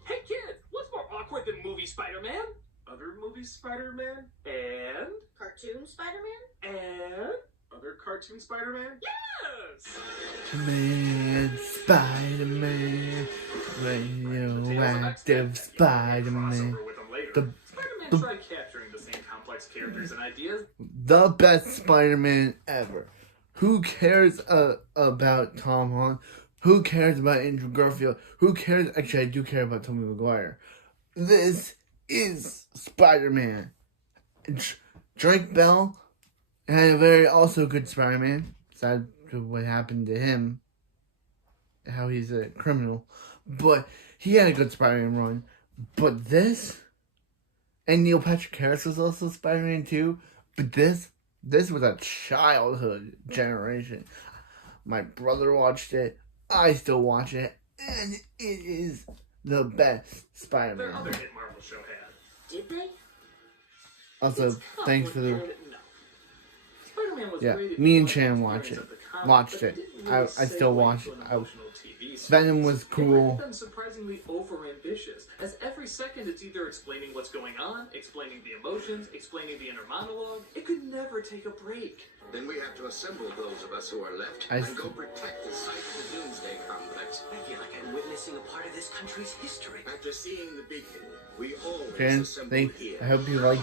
Hey kids, what's more awkward than movie Spider-Man? Other movie Spider-Man? And? Cartoon Spider-Man? And? Other cartoon Spider-Man? Yes! Man, Spider-Man, radioactive Spider-Man. The Spider-Man tried capturing the same complex characters and ideas. The best Spider-Man ever. Who cares about Tom Holland? Who cares about Andrew Garfield? Who cares? Actually, I do care about Tobey Maguire. This is Spider-Man. Drake Bell had a very also good Spider-Man. Sad to what happened to him. How he's a criminal. But he had a good Spider-Man run. But this... And Neil Patrick Harris was also Spider-Man too. But this was a childhood generation. My brother watched it. I still watch it. And it is the best Spider-Man. Their other hit Marvel show had. Did they? Also, thanks for the... No. Spider-Man was Yeah, rated me and for Chan the watched it. experience of the comic, Watched but it. didn't I really still segue watch into it. an emotional TV series. Venom was It might cool. have been surprisingly overambitious, as every every second it's either explaining what's going on, explaining the emotions, explaining the inner monologue. It could never take a break. Then we have to assemble those of us who are left and go protect the site of the Doomsday Complex. I feel like I'm witnessing a part of this country's history. After seeing the beacon, we always Okay, assemble here. I hope you like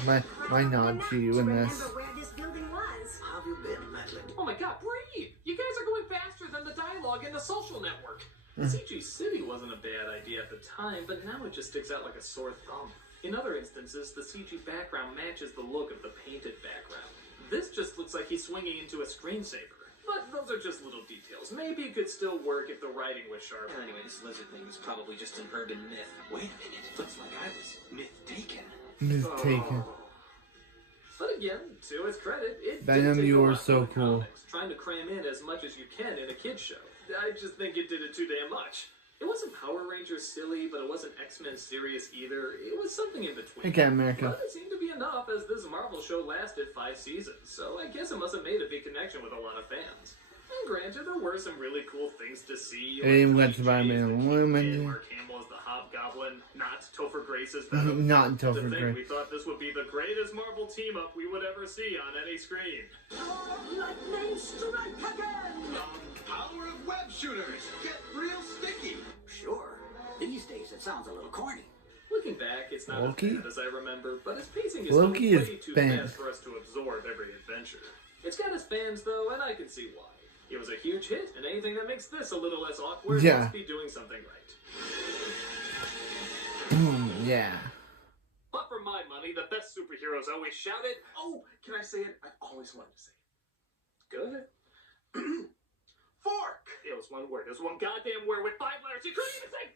my nod to you in this. Remember where this building was. How have you been, Madeline? Oh my god, breathe! You guys are going faster than the dialogue in The Social Network. CG City wasn't a bad idea at the time, but now it just sticks out like a sore thumb. In other instances, the CG background matches the look of the painted background. This just looks like he's swinging into a screensaver. But those are just little details. Maybe it could still work if the writing was sharp. Anyway, this lizard thing is probably just an urban myth. Wait a minute, looks like I was myth-taken. Myth-taken. But again, to his credit, it Venom, did take you a are lot so from the cool. comics, trying to cram in as much as you can in a kid's show. I just think it did it too damn much. It wasn't Power Rangers silly, but it wasn't X-Men serious either. It was something in between. Okay, America. But it seemed to be enough, as this Marvel show lasted 5 seasons, so I guess it must have made a big connection with a lot of fans. And granted, there were some really cool things to see. Aim got Spider-Man woman. Mark Hamill as the Hobgoblin, not Topher Grace as Venom. Not To Topher think we Grace. thought this would be the greatest Marvel team-up we would ever see on any screen. Lightning strike again! Power of web shooters! Get real sticky! Sure. These days it sounds a little corny. Looking back, it's not Loki? as bad as I remember, but its pacing is Loki way is too banned. fast for us to absorb every adventure. It's got its fans, though, and I can see why. It was a huge hit, and anything that makes this a little less awkward Yeah. must be doing something right. Yeah. But for my money, the best superheroes always shouted, Oh, can I say it? I always wanted to say it. "Go ahead." Fork! It was one word. It was one goddamn word with 5 letters. You couldn't even say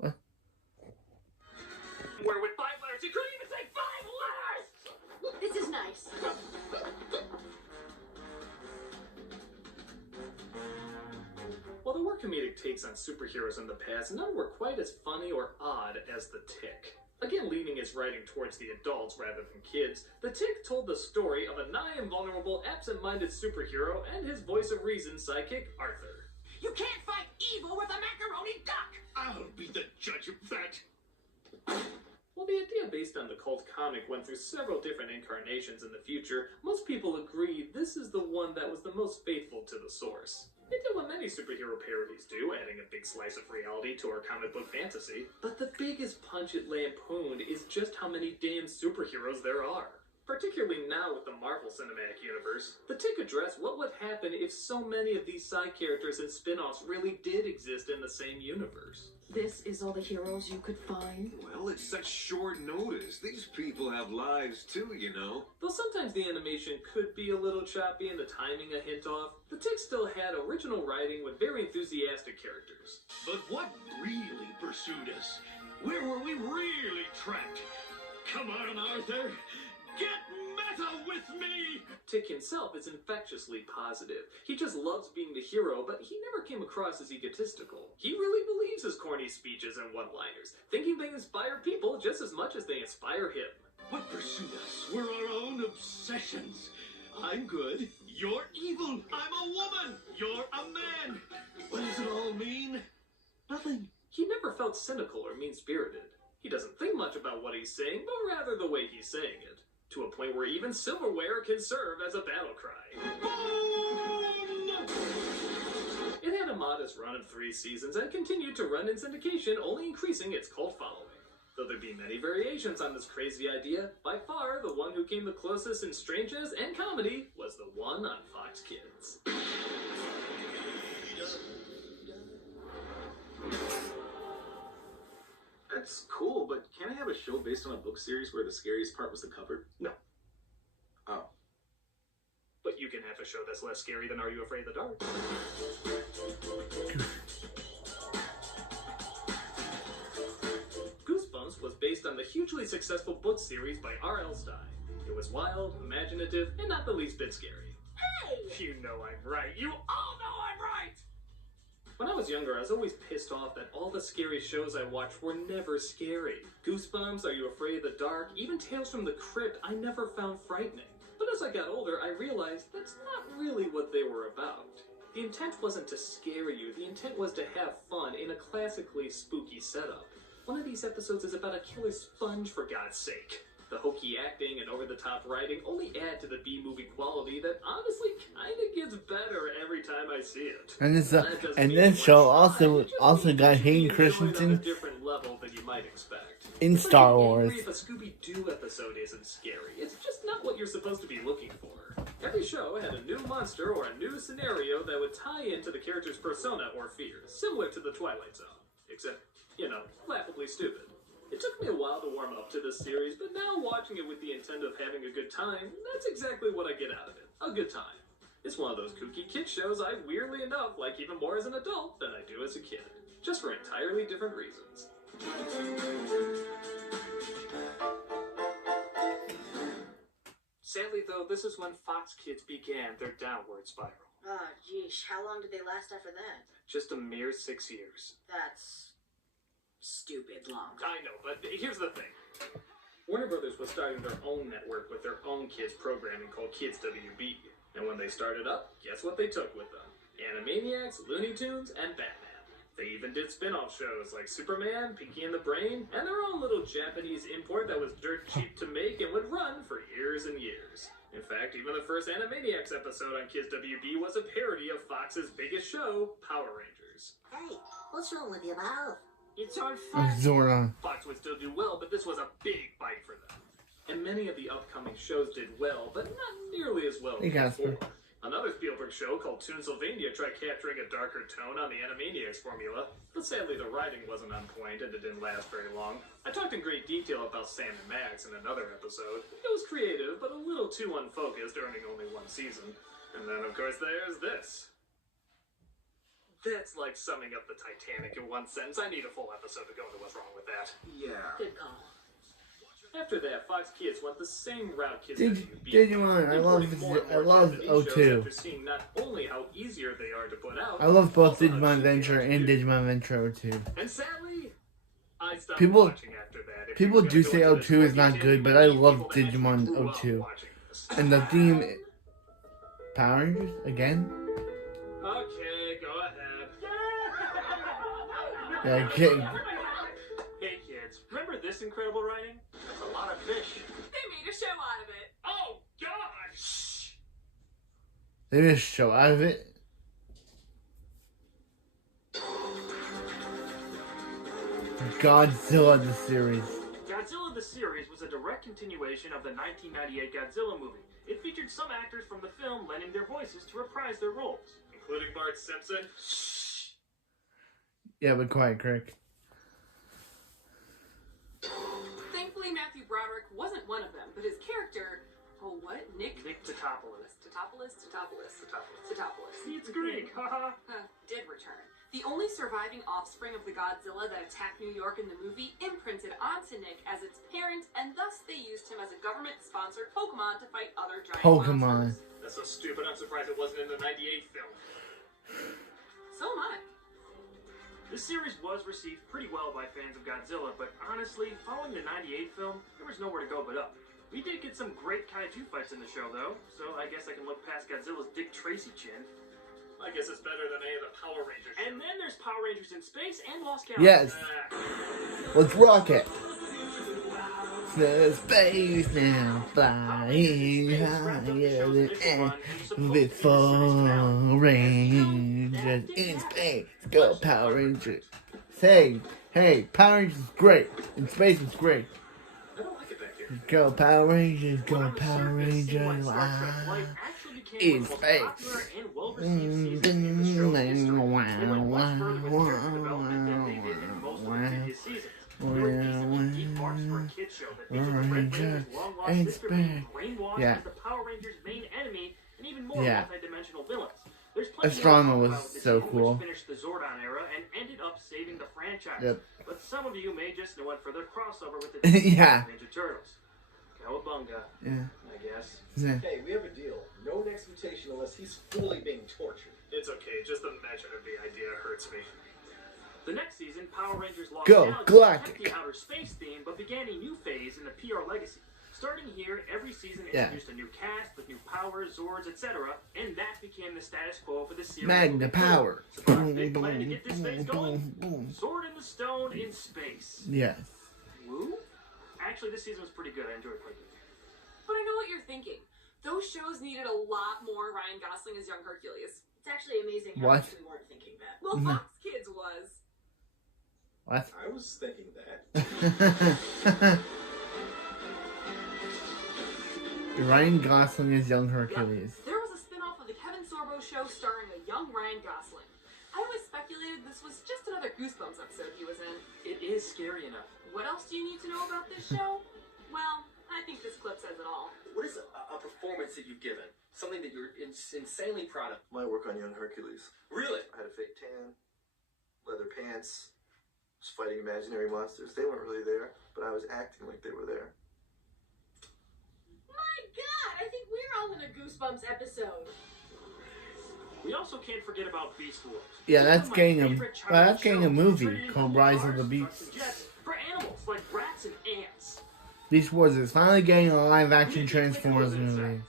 5! What? Word with 5 letters. You couldn't even say 5 letters! This is nice. While there were comedic takes on superheroes in the past, none were quite as funny or odd as The Tick. Again, leaning his writing towards the adults rather than kids, The Tick told the story of a nigh invulnerable, absent-minded superhero and his voice of reason sidekick, Arthur. You can't fight evil with a macaroni duck! I'll be the judge of that. While the idea based on the cult comic went through several different incarnations in the future, most people agreed this is the one that was the most faithful to the source. It did what many superhero parodies do, adding a big slice of reality to our comic book fantasy. But the biggest punch it lampooned is just how many damn superheroes there are. Particularly now with the Marvel Cinematic Universe, The Tick addressed what would happen if so many of these side characters and spin-offs really did exist in the same universe. This is all the heroes you could find? Well, it's such short notice. These people have lives too, you know. Though sometimes the animation could be a little choppy and the timing a hint off, The Tick still had original writing with very enthusiastic characters. But what really pursued us? Where were we really trapped? Come on, Arthur. Get meta with me! Tick himself is infectiously positive. He just loves being the hero, but he never came across as egotistical. He really believes his corny speeches and one-liners, thinking they inspire people just as much as they inspire him. What pursued us were our own obsessions. I'm good. You're evil. I'm a woman. You're a man. What does it all mean? Nothing. He never felt cynical or mean-spirited. He doesn't think much about what he's saying, but rather the way he's saying it. To a point where even silverware can serve as a battle cry. It had a modest run of 3 seasons and continued to run in syndication, only increasing its cult following. Though there be many variations on this crazy idea, by far the one who came the closest in strangeness and comedy was the one on Fox Kids. That's cool, but can I have a show based on a book series where the scariest part was the cover? No. Oh. But you can have a show that's less scary than Are You Afraid of the Dark? Goosebumps was based on the hugely successful book series by R.L. Stein. It was wild, imaginative, and not the least bit scary. Hey! You know I'm right. You all know I'm right! When I was younger, I was always pissed off that all the scary shows I watched were never scary. Goosebumps, Are You Afraid of the Dark, even Tales from the Crypt I never found frightening. But as I got older, I realized that's not really what they were about. The intent wasn't to scare you, the intent was to have fun in a classically spooky setup. One of these episodes is about a killer sponge, for God's sake. The hokey acting and over-the-top writing only add to the B-movie quality that honestly kinda gets better every time I see it. And this show also got Hayden Christensen Different level than you might expect. in Star Wars. If a Scooby-Doo episode isn't scary, it's just not what you're supposed to be looking for. Every show had a new monster or a new scenario that would tie into the character's persona or fears, similar to The Twilight Zone. Except, laughably stupid. It took me a while to warm up to this series, but now watching it with the intent of having a good time, that's exactly what I get out of it. A good time. It's one of those kooky kid shows I weirdly enough like even more as an adult than I do as a kid. Just for entirely different reasons. Sadly though, this is when Fox Kids began their downward spiral. Ah, geesh. How long did they last after that? Just a mere 6 years. That's stupid long. I know, but here's the thing. Warner Brothers was starting their own network with their own kids programming called Kids WB. And when they started up, guess what they took with them? Animaniacs, Looney Tunes, and Batman. They even did spin-off shows like Superman, Pinky and the Brain, and their own little Japanese import that was dirt cheap to make and would run for years and years. In fact, even the first Animaniacs episode on Kids WB was a parody of Fox's biggest show, Power Rangers. Hey, what's wrong with your mouth? It's our Fox. Zordon. Fox would still do well, but this was a big bite for them. And many of the upcoming shows did well, but not nearly as well Hey, as Casper. before. Another Spielberg show called Toonsylvania tried capturing a darker tone on the Animaniacs formula, but sadly the writing wasn't on point and it didn't last very long. I talked in great detail about Sam and Max in another episode. It was creative, but a little too unfocused, earning only one season. And then, of course, there's this. That's like summing up the Titanic in one sentence. I need a full episode to go into what's wrong with that. Yeah. Good call. After that, Fox Kids went the same route Kids Digimon, I love O2. After seeing not only how easier they are to put out, I love both also how Digimon cheap they Adventure are to and do. Digimon Adventure O2. And sadly, I stopped People watching after that. If People you're do gonna say go into O2 this is not more good, detail, but you I need love people that actually Digimon grew up O2. watching this. And the theme... Power Rangers? Again? Okay, go ahead. Yeah, kidding. Hey kids, remember this incredible writing? That's a lot of fish. They made a show out of it. Oh God! Shh. They made a show out of it. Godzilla the series. Godzilla the series was a direct continuation of the 1998 Godzilla movie. It featured some actors from the film lending their voices to reprise their roles, including Bart Simpson. Yeah, but quiet, Crick. Thankfully, Matthew Broderick wasn't one of them, but his character, Nick Totopoulos. Totopoulos. See, it's Greek, haha. Did return. The only surviving offspring of the Godzilla that attacked New York in the movie imprinted onto Nick as its parent, and thus they used him as a government-sponsored Pokemon to fight other giant Pokemon. monsters. That's so stupid, I'm surprised it wasn't in the 98 film. So am I. This series was received pretty well by fans of Godzilla, but honestly, following the 98 film, there was nowhere to go but up. We did get some great kaiju fights in the show, though, so I guess I can look past Godzilla's Dick Tracy chin. I guess it's better than any of the Power Rangers. And then there's Power Rangers in Space and Lost Galaxy. Yes. Let's rock it. To space now, flying higher than air. Before Rangers in space, go Power Rangers. Say, hey, Power Rangers is great. In space is great. I don't like it back here. Go Power Rangers, go Power Rangers. In space. Yeah. Yeah. Astronomer was so cool. Finished the Zordon era and ended up saving the franchise. Yep. But some of you may just know it for their crossover with the Yeah. Ninja Turtles. Cowabunga. Yeah. I guess. Yeah. Hey, we have a deal. No next mutation unless he's fully being tortured. It's okay, just the mention of the idea hurts me. The next season, Power Rangers Lost Go, Galaxy Galactic. kept the outer space theme, but began a new phase in the PR legacy. Starting here, every season introduced a new cast with new powers, Zords, etc., and that became the status quo for the series. Magna power. So the big plan to get this phase going? Sword in the Stone in space. Yes. Woo? Actually, this season was pretty good. I enjoyed playing it. But I know what you're thinking. Those shows needed a lot more Ryan Gosling as young Hercules. It's actually amazing how What? much we weren't thinking that. Well, Fox Kids was. What? I was thinking that. Ryan Gosling is young Hercules. Yep. There was a spin-off of the Kevin Sorbo show starring a young Ryan Gosling. I always speculated this was just another Goosebumps episode he was in. It is scary enough. What else do you need to know about this show? Well, I think this clip says it all. What is a performance that you've given? Something that you're insanely proud of? My work on young Hercules. Really? I had a fake tan, leather pants, was fighting imaginary monsters. They weren't really there, but I was acting like they were there. My God, I think we're all in a Goosebumps episode. We also can't forget about Beast Wars. Yeah, that's getting a movie called Rise of the Beasts. For animals like rats and ants. Beast Wars is finally getting a live-action Transformers movie.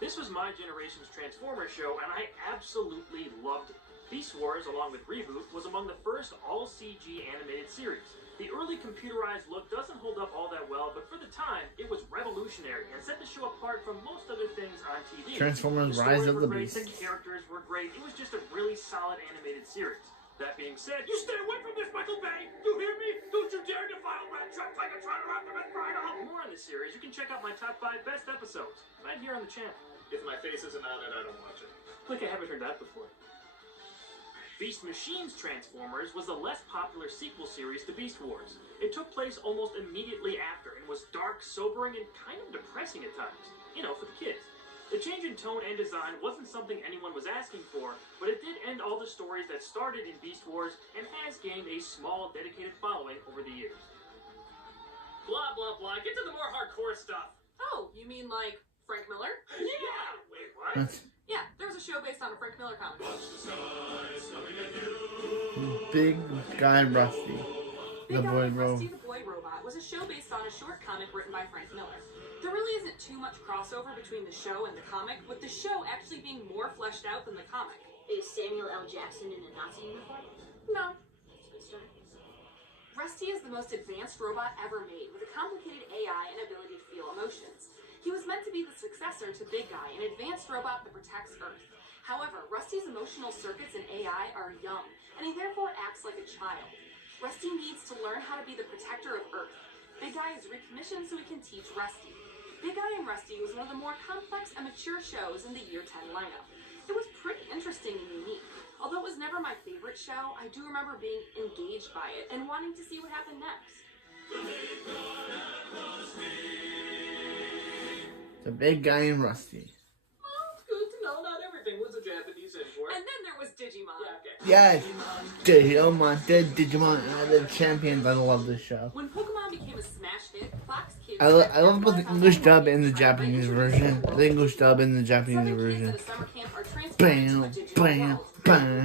This was my generation's Transformers show, and I absolutely loved it. Beast Wars, along with Reboot, was among the first all-CG animated series. The early computerized look doesn't hold up all that well, but for the time, it was revolutionary and set the show apart from most other things on TV. Transformers Rise of the Beast. Beasts. The characters were great. It was just a really solid animated series. That being said, you stay away from this, Michael Bay! You hear me? Don't you dare defile Red Truck like a Trotter Optimus Prime! For more on this series, you can check out my top 5 best episodes right here on the channel. If my face isn't on it, I don't watch it. Like I haven't heard that before. Beast Machines Transformers was the less popular sequel series to Beast Wars. It took place almost immediately after and was dark, sobering, and kind of depressing at times. You know, for the kids. The change in tone and design wasn't something anyone was asking for, but it did end all the stories that started in Beast Wars and has gained a small, dedicated following over the years. Blah, blah, blah. Get to the more hardcore stuff. Oh, you mean like Frank Miller? Yeah! Wait, what? Yeah, there's a show based on a Frank Miller comic. Big Guy Rusty. Big Guy Rusty the Boy Robot was a show based on a short comic written by Frank Miller. There really isn't too much crossover between the show and the comic, with the show actually being more fleshed out than the comic. Is Samuel L. Jackson in a Nazi uniform? No. That's a good start. Rusty is the most advanced robot ever made, with a complicated AI and ability to feel emotions. He was meant to be the successor to Big Guy, an advanced robot that protects Earth. However, Rusty's emotional circuits and AI are young, and he therefore acts like a child. Rusty needs to learn how to be the protector of Earth. Big Guy is recommissioned so he can teach Rusty. Big Guy and Rusty was one of the more complex and mature shows in the Year 10 lineup. It was pretty interesting and unique. Although it was never my favorite show, I do remember being engaged by it and wanting to see what happened next. The Big Guy and Rusty. Well, it's good to know not everything was a Japanese import. And then there was Digimon. Yes! Digimon are the champions. I love this show. When Pokemon became a smash hit, Fox Kids... I love both the English dub and the Japanese version. The English dub and the Japanese version. Bam, bam, bam,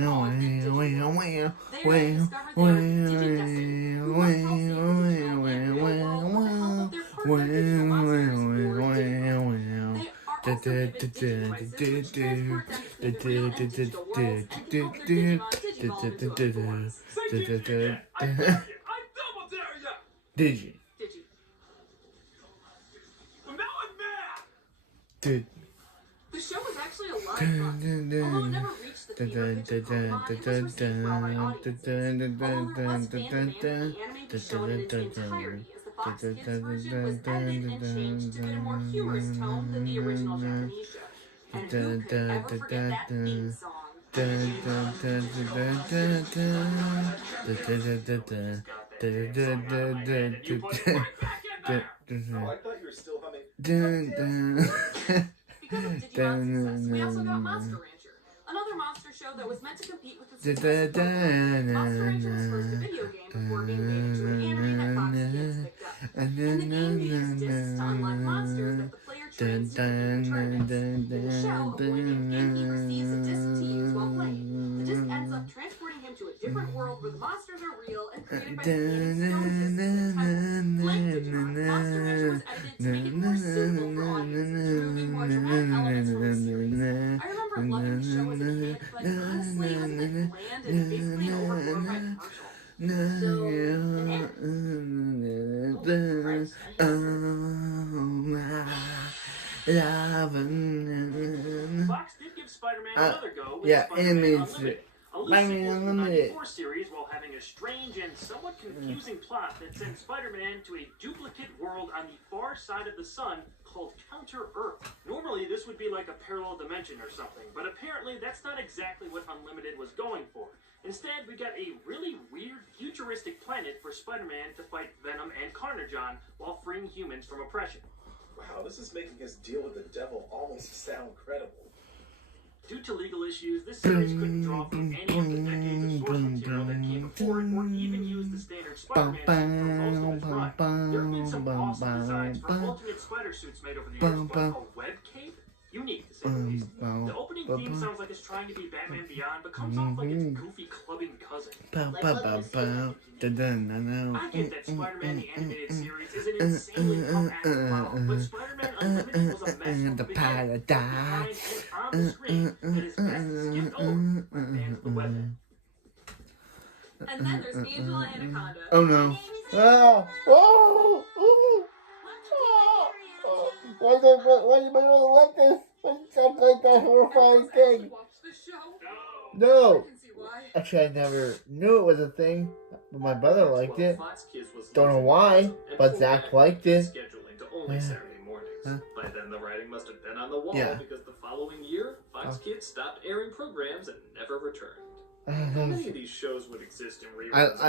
Digi. Dude. The show was actually a lot of fun. Although it never reached the fever pitch of Pokemon, it was received well by audiences. Although there was fan demand, the animated show in its entirety, as the Fox Kids version was edited and changed to fit a more humorous tone than the original Japanese show. And who could ever forget that theme song? Oh, I thought you were still humming. Because of Digimon's success, we also got Monster Rancher, another monster show that was meant to compete with the success of Pokemon. Monster Rancher was first a video game before being made into an anime that Fox Kids picked up. And the game uses discs to unlock monsters that the player trains to defeat targets. In the show, avoiding him, he receives a disc to use while playing. The disc ends up transporting him to a different world where the monsters are real and created by scanning stone discs in a temple. Like Digimon, Monster Rancher was edited to make Fox did give Spider-Man another go with yeah, Spider-Man animated Unlimited, a loose Spider-Man sequel to the Unlimited. 94 series while having a strange and somewhat confusing plot that sends Spider-Man to a duplicate world on the far side of the sun called Counter-Earth. Normally, this would be like a parallel dimension or something, but apparently that's not exactly what Unlimited was going for. Instead, we got a really weird, futuristic planet for Spider-Man to fight Venom and Carnage on while freeing humans from oppression. Wow, this is making his deal with the devil almost sound credible. Due to legal issues, this series couldn't draw from any of the decades of source material that came before it, or even use the standard Spider-Man suit for most of its run. There have been some awesome designs for alternate spider suits made over the years, but a web cape? Unique, to say the least. The opening theme sounds like it's trying to be Batman Beyond, but comes off like its goofy clubbing cousin. I get that Spider-Man the Animated Series is an insanely tough model, but Spider-Man Unlimited was a mess from the beginning, behind and on the screen that is best skipped over by fans of the web. And then there's Angela Anaconda. Oh no. Oh! Oh! Oh! Why do you like this? Something like that horrifying thing. Watch the show. No. See why. Actually, I never knew it was a thing, but my brother liked it. Don't know why, but Zach liked it. Scheduling to only Saturday mornings. By then, the writing must have been on the wall because the following year, Fox Kids stopped airing programs and never returned. How many of these shows would exist in reruns?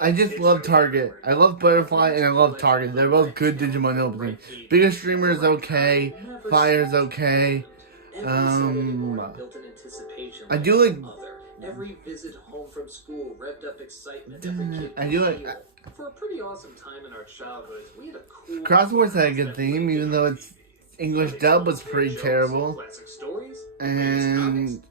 I just love Target. I love Butterfly and I love Target. They're both good Digimon openings. Biggest Streamer is okay. Fire's okay. I do like. Every visit home from school revved up excitement. Every kid I do like. For a pretty awesome time in our childhoods, we had a cool. Crosswords had a good theme, even though its English dub was pretty terrible. Classic stories, and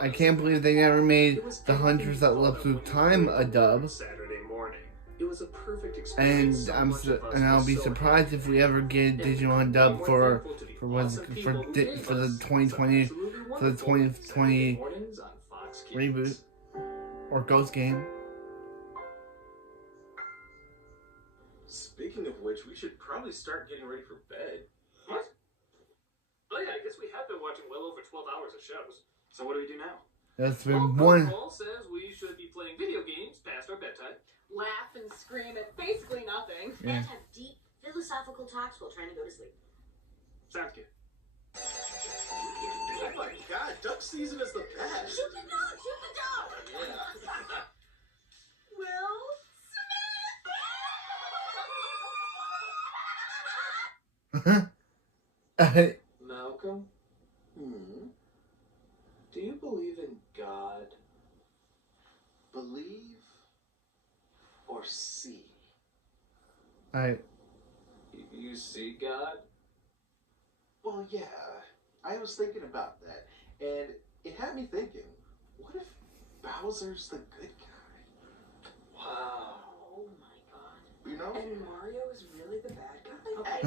I can't believe they never made The Hunters That Love Through Time a dub. Saturday morning. It was a perfect experience. And I'll be surprised if we ever get a Digimon dub for the 2020 reboot or Ghost game. Speaking of which, we should probably start getting ready for bed. What? Oh yeah, I guess we have been watching well over 12 hours of shows. So what do we do now? That's been one. Paul says we should be playing video games past our bedtime. Laugh and scream at basically nothing. And have deep philosophical talks while trying to go to sleep. Sounds good. Oh my god, duck season is the best. Shoot the dog! Shoot the dog! Yeah. Will Malcolm? Do you believe in God? Believe or see? You see God? Well, yeah. I was thinking about that, and it had me thinking, what if Bowser's the good guy? Wow. Oh my god. You know? And Mario is really the bad guy? Okay.